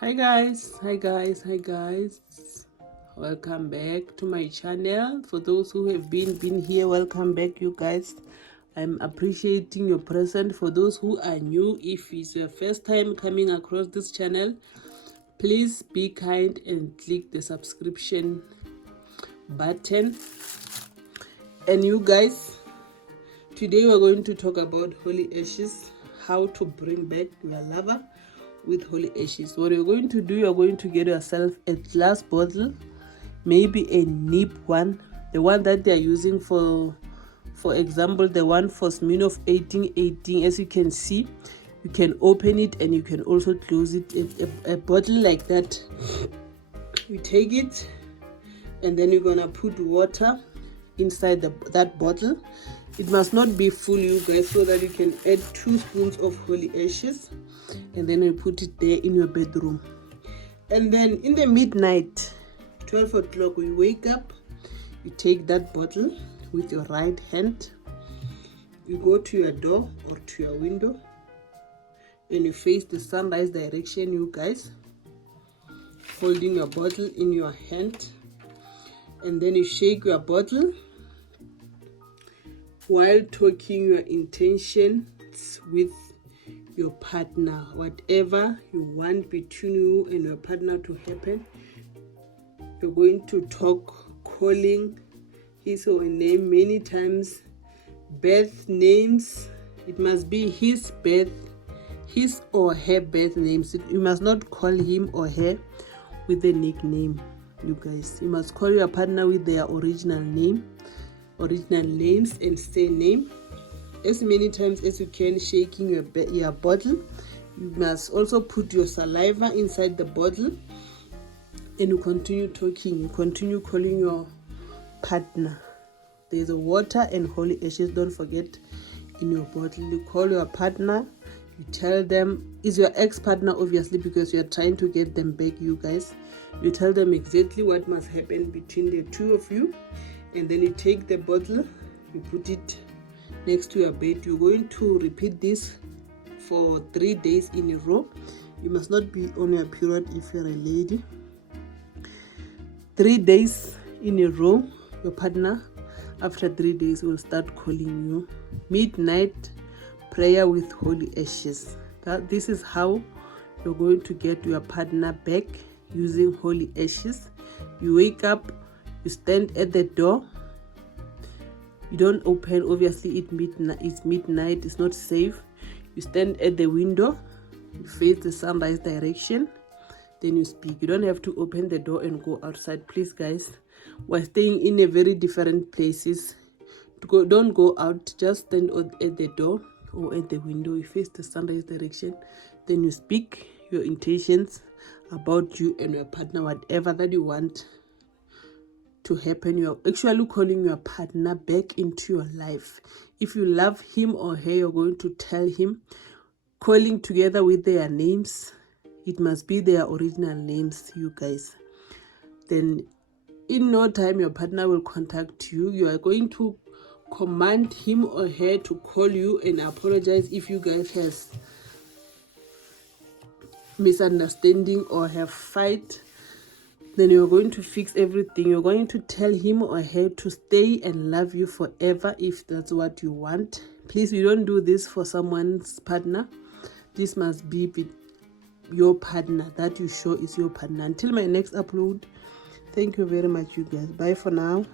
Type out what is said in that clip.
Hi guys, welcome back to my channel. For those who have been here, welcome back, you guys. I'm appreciating your presence. For those who are new, if it's your first time coming across this channel, please be kind and click the subscription button. And you guys, today we're going to talk about holy ashes, how to bring back your lover with holy ashes. What you're going to do, you're going to get yourself a glass bottle, maybe a nip one, the one that they're using for example, the one for Smirnoff 1818. As you can see, you can open it and you can also close it. A bottle like that, you take it and then you're gonna put water inside that bottle. It must not be full, you guys, so that you can add 2 spoons of holy ashes, and then you put it there in your bedroom. And then in the midnight, 12 o'clock, you wake up, you take that bottle with your right hand, you go to your door or to your window, and you face the sunrise direction, you guys, holding your bottle in your hand. And then you shake your bottle while talking your intentions with your partner. Whatever you want between you and your partner to happen, you're going to talk, calling his or her name many times, birth names. It must be his or her birth names. You must not call him or her with a nickname, you guys. You must call your partner with their original names and surname as many times as you can, shaking your bottle. You must also put your saliva inside the bottle, and you continue talking, you continue calling your partner. There's a water and holy ashes, don't forget, in your bottle. You call your partner, you tell them, is your ex-partner obviously, because you're trying to get them back, you guys. You tell them exactly what must happen between the two of you, and then you take the bottle, you put it next to your bed. You're going to repeat this for 3 days in a row. You must not be on your period if you're a lady. 3 days in a row. Your partner, after 3 days, will start calling you. Midnight prayer with holy ashes. This is how you're going to get your partner back, using holy ashes. You wake up, you stand at the door. You don't open, obviously it's midnight, it's not safe. You stand at the window, you face the sunrise direction, then you speak. You don't have to open the door and go outside, please guys. We're staying in a very different places. Don't go out, just stand at the door or at the window. You face the sunrise direction, then you speak your intentions about you and your partner, whatever that you want to happen. You're actually calling your partner back into your life. If you love him or her, you're going to tell him, calling together with their names. It must be their original names, you guys. Then in no time your partner will contact you. You are going to command him or her to call you and apologize if you guys have misunderstanding or have fight. Then you're going to fix everything. You're going to tell him or her to stay and love you forever if that's what you want. Please, you don't do this for someone's partner. This must be your partner that you show is your partner. Until my next upload, thank you very much, you guys. Bye for now.